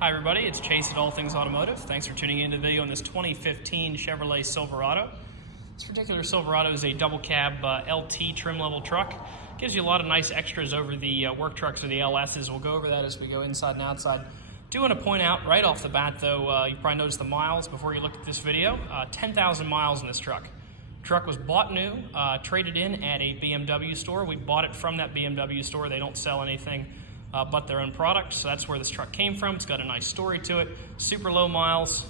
Hi everybody, it's Chase at All Things Automotive. Thanks for tuning in to the video on this 2015 Chevrolet Silverado. This particular Silverado is a double cab LT trim level truck. Gives you a lot of nice extras over the work trucks or the LSs. We'll go over that as we go inside and outside. Do want to point out right off the bat though, you probably noticed the miles before you looked at this video. 10,000 miles in this truck. Truck was bought new, traded in at a BMW store. We bought it from that BMW store. They don't sell anything but their own products. So that's where this truck came from. It's got a nice story to it. Super low miles.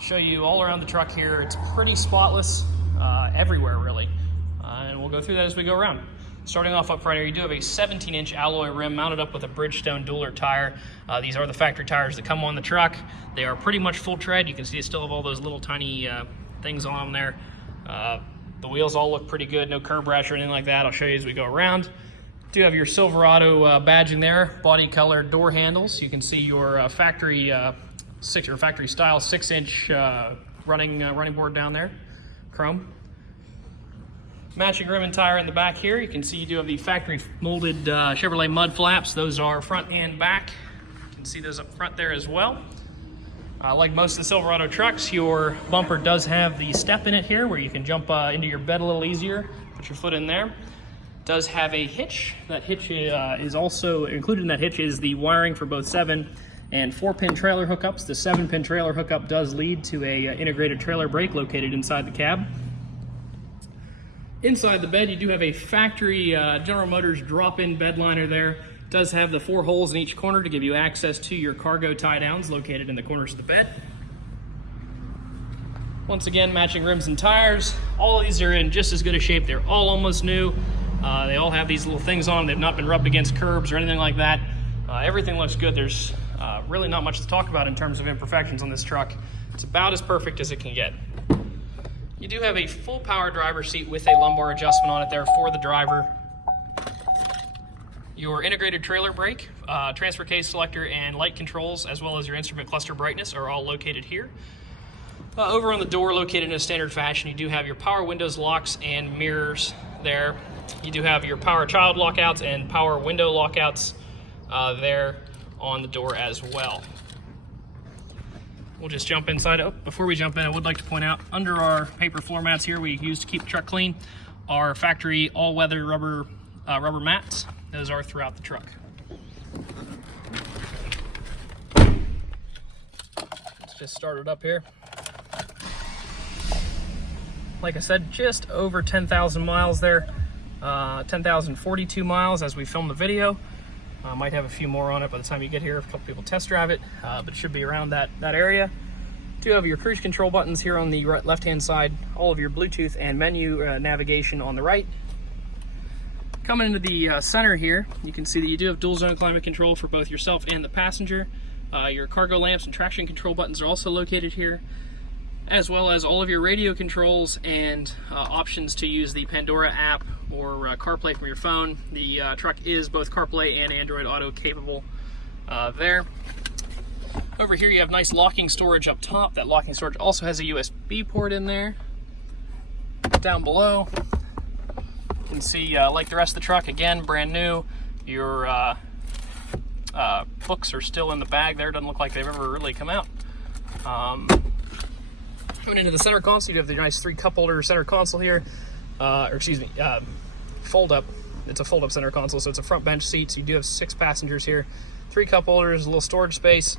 Show you all around the truck here. It's pretty spotless everywhere really. And we'll go through that as we go around. Starting off up front here, you do have a 17-inch alloy rim mounted up with a Bridgestone dueler tire. These are the factory tires that come on the truck. They are pretty much full tread. You can see they still have all those little tiny things on them there. The wheels all look pretty good. No curb rash or anything like that. I'll show you as we go around. Do have your Silverado badging there, body color door handles. You can see your factory style 6-inch running board down there, chrome. Matching rim and tire in the back here. You can see you do have the factory molded Chevrolet mud flaps. Those are front and back. You can see those up front there as well. Like most of the Silverado trucks, your bumper does have the step in it here where you can jump into your bed a little easier. Put your foot in there. Does have a hitch. That hitch is also included in that hitch is the wiring for both 7 and 4-pin trailer hookups. The 7-pin trailer hookup does lead to a integrated trailer brake located inside the cab. Inside the bed, you do have a factory General Motors drop-in bed liner there. Does have the 4 holes in each corner to give you access to your cargo tie downs located in the corners of the bed. Once again, matching rims and tires. All of these are in just as good a shape. They're all almost new. They all have these little things on them. They've not been rubbed against curbs or anything like that. Everything looks good. There's really not much to talk about in terms of imperfections on this truck. It's about as perfect as it can get. You do have a full power driver's seat with a lumbar adjustment on it there for the driver. Your integrated trailer brake, transfer case selector, and light controls, as well as your instrument cluster brightness, are all located here. Over on the door, located in a standard fashion, you do have your power windows, locks, and mirrors there. You do have your power child lockouts and power window lockouts there on the door as well. We'll just jump inside. Oh, before we jump in, I would like to point out, under our paper floor mats here we use to keep the truck clean, are factory all-weather rubber mats. Those are throughout the truck. Let's just start it up here. Like I said, just over 10,000 miles there. 10,042 miles as we film the video. Might have a few more on it by the time you get here. A couple people test drive it, but it should be around that area. Do have your cruise control buttons here on the left-hand side. All of your Bluetooth and menu navigation on the right. Coming into the center here, you can see that you do have dual zone climate control for both yourself and the passenger. Your cargo lamps and traction control buttons are also located here, as well as all of your radio controls and options to use the Pandora app or CarPlay from your phone. The truck is both CarPlay and Android Auto capable there. Over here you have nice locking storage up top. That locking storage also has a USB port in there. Down below, you can see, like the rest of the truck, again, brand new. Your books are still in the bag there. Doesn't look like they've ever really come out. Coming into the center console, you have the nice 3 cup holder center console here. Fold up. It's a fold up center console, so it's a front bench seat. So you do have 6 passengers here, 3 cup holders, a little storage space.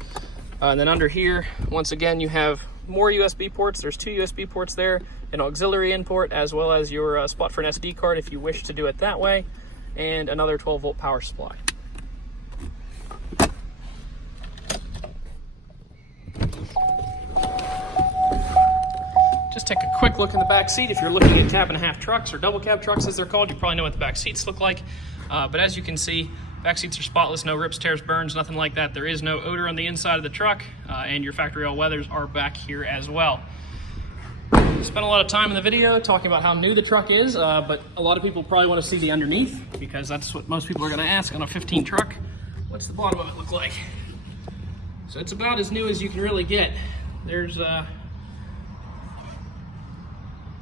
And then under here, once again, you have more USB ports. There's 2 USB ports there, an auxiliary in port, as well as your spot for an SD card if you wish to do it that way, and another 12-volt power supply. Just take a quick look in the back seat. If you're looking at cab and a half trucks, or double cab trucks as they're called, you probably know what the back seats look like. But as you can see, back seats are spotless, no rips, tears, burns, nothing like that. There is no odor on the inside of the truck, and your factory all-weathers are back here as well. Spent a lot of time in the video talking about how new the truck is, but a lot of people probably want to see the underneath, because that's what most people are going to ask on a 15 truck. What's the bottom of it look like? So it's about as new as you can really get. There's a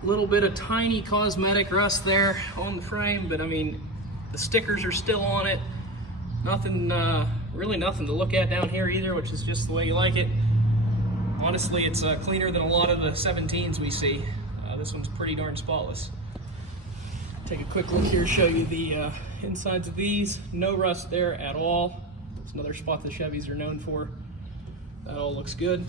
little bit of tiny cosmetic rust there on the frame, but I mean, the stickers are still on it. Nothing Really nothing to look at down here either, which is just the way you like it. Honestly, it's cleaner than a lot of the 17s we see. This one's pretty darn spotless. Take a quick look here, show you the insides of these. No rust there at all. It's another spot the Chevys are known for. That all looks good.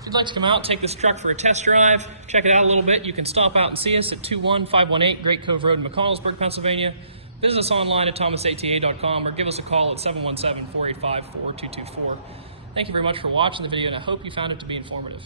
If you'd like to come out, take this truck for a test drive, check it out a little bit, you can stop out and see us at 21518 Great Cove Road in McConnellsburg, Pennsylvania. Visit us online at thomasata.com or give us a call at 717-485-4224. Thank you very much for watching the video, and I hope you found it to be informative.